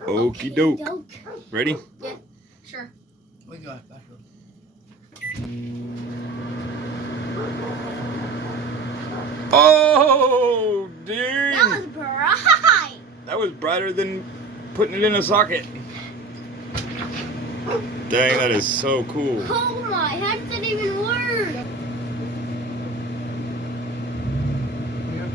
Okie doke. Ready? Yeah, sure. We got it back up. Oh, dude. That was bright. That was brighter than putting it in a socket. Dang, that is so cool. Oh my, how did that even work? Yeah.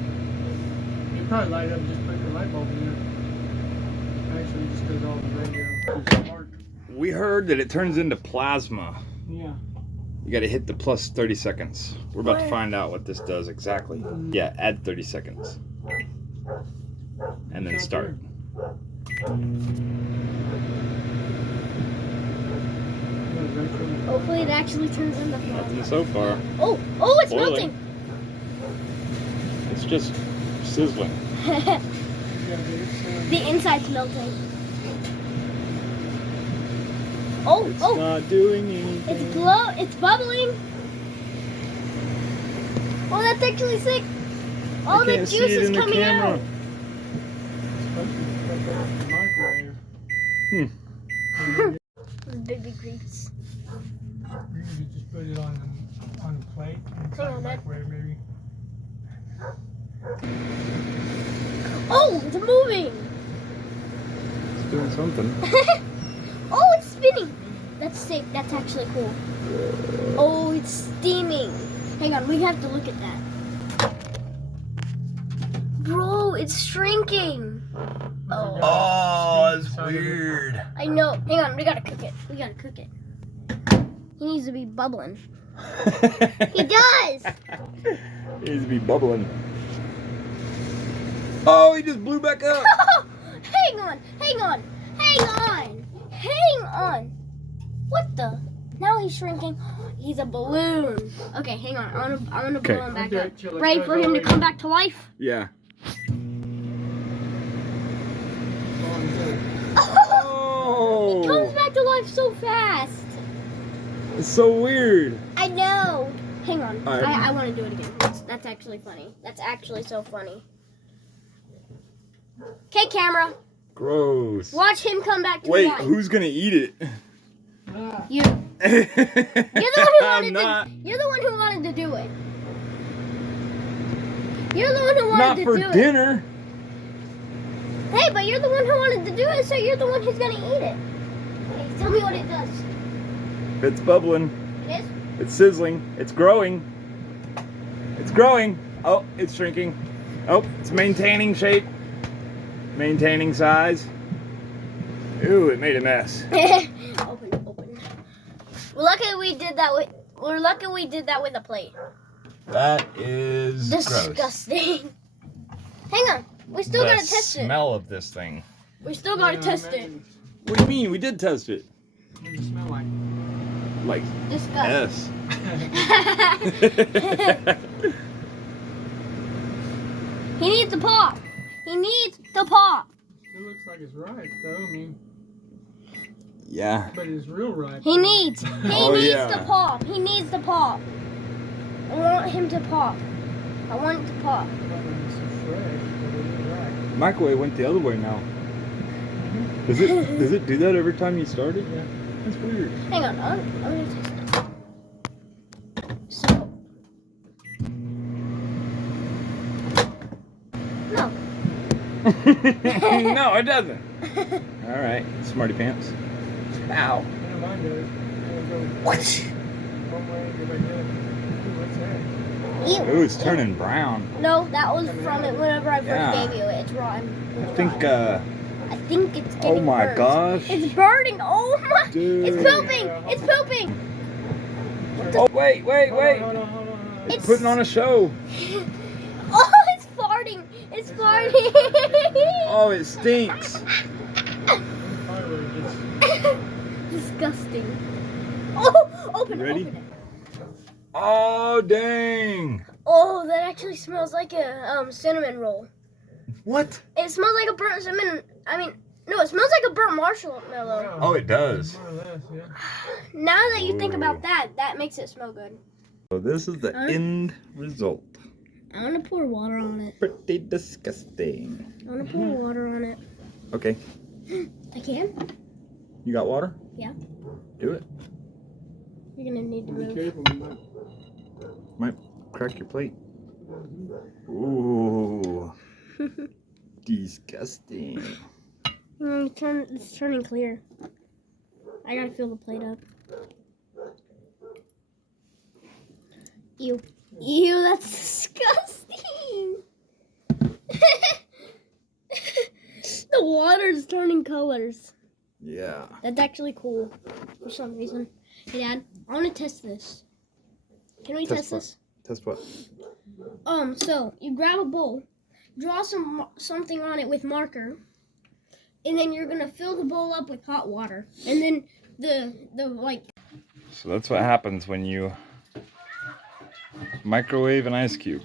You probably light it up and just put your light bulb in there. Actually, just because all the radio is dark. We heard that it turns into plasma. Yeah. You gotta hit the plus 30 seconds. We're about to find out what this does exactly. Yeah, add 30 seconds. And then start. Hopefully it actually turns into Nothing plasma. so far. Oh, it's Boiling. melting. It's just sizzling. The inside's melting. Oh, It's not doing anything. it's bubbling. Oh, that's actually sick. All the can't see juice it is in the coming camera. out. Baby grease. You could just put it on the plate inside Hang on, the Dad. microwave, maybe. Oh, it's moving. It's doing something. Oh, it's spinning. That's sick. That's actually cool. Oh, it's steaming. Hang on, we have to look at that. Bro, it's shrinking. Oh, Oh, it's weird. I know. Hang on, we gotta cook it. He needs to be bubbling. He does. He needs to be bubbling. Oh, he just blew back up. Hang on. What the? Now he's shrinking. He's a balloon. Okay, hang on. I wanna Okay. blow him back Okay, up. chill it, Ready go, for go, him to go. come back to life? Yeah. He comes Oh, back to life so fast. it's so weird. I know. Hang on. All right. I want to do it again. That's actually funny. That's actually so funny. Okay, camera. Gross. Watch him come back to Wait, life. who's gonna eat it? Ah, You. You're You're the one who wanted to do it. You're the one who wanted Not to for do it. dinner. Hey, but you're the one who wanted to do it, so you're the one who's gonna eat it. Okay, tell me what it does. It's bubbling. It is? It's sizzling. It's growing. It's growing. Oh, it's shrinking. Oh, it's maintaining shape. Maintaining size. Ooh, it made a mess. Open. We're lucky we did that with a plate. That is gross. Disgusting. Hang on. We still gotta test The it. smell of this thing. We still gotta test it. What do you mean? We did test it. What does it smell like? Like Disgusting. S. He needs to pop. He needs to pop. It looks like it's ripe, though. I mean, Yeah. but it's real ripe. He needs Oh, to yeah. pop. He needs to pop. I want him to pop. I want it to pop. It's so fresh, but it is ripe. Microwave went the other way now. Does it do that every time you start it? Yeah. That's weird. Hang on. I'm gonna test it. So. No. No, it doesn't. All right, smarty pants. Ow. Yeah, mine does. It'll go What? one way, go back the other. Ooh, what's that? Ooh, it's turning brown. No, that was from it whenever I first Yeah. gave you it. It's rotten. I think. I think it's getting Oh my burnt. gosh. It's burning. Oh my. Dude. It's pooping. It's pooping. Oh wait. Hold on. It's putting on a show. Oh, it's farting. It's farting. Oh, it stinks. Probably just Disgusting. Oh, open it. Ready? Open it. Oh dang. Oh, that actually smells like a cinnamon roll. What? It smells like a burnt cinnamon. I mean, no, it smells like a burnt marshmallow. Oh, it does. more or less, yeah. Now that you think Ooh. about that, that makes it smell good. So this is the end result. I want to pour water on it. Pretty disgusting. I want to pour water on it. Okay. I can? You got water? Yeah. Do it. You're gonna need to Be move. careful, man. Might crack your plate. Ooh. Disgusting. It's turning clear. I gotta fill the plate up. Ew. Ew, that's disgusting. The water's turning colors. Yeah. That's actually cool for some reason. Hey, Dad, I want to test this. Can we test what? this? Test what? So you grab a bowl, draw something on it with marker, and then you're gonna fill the bowl up with hot water, and then the like. So that's what happens when you microwave an ice cube.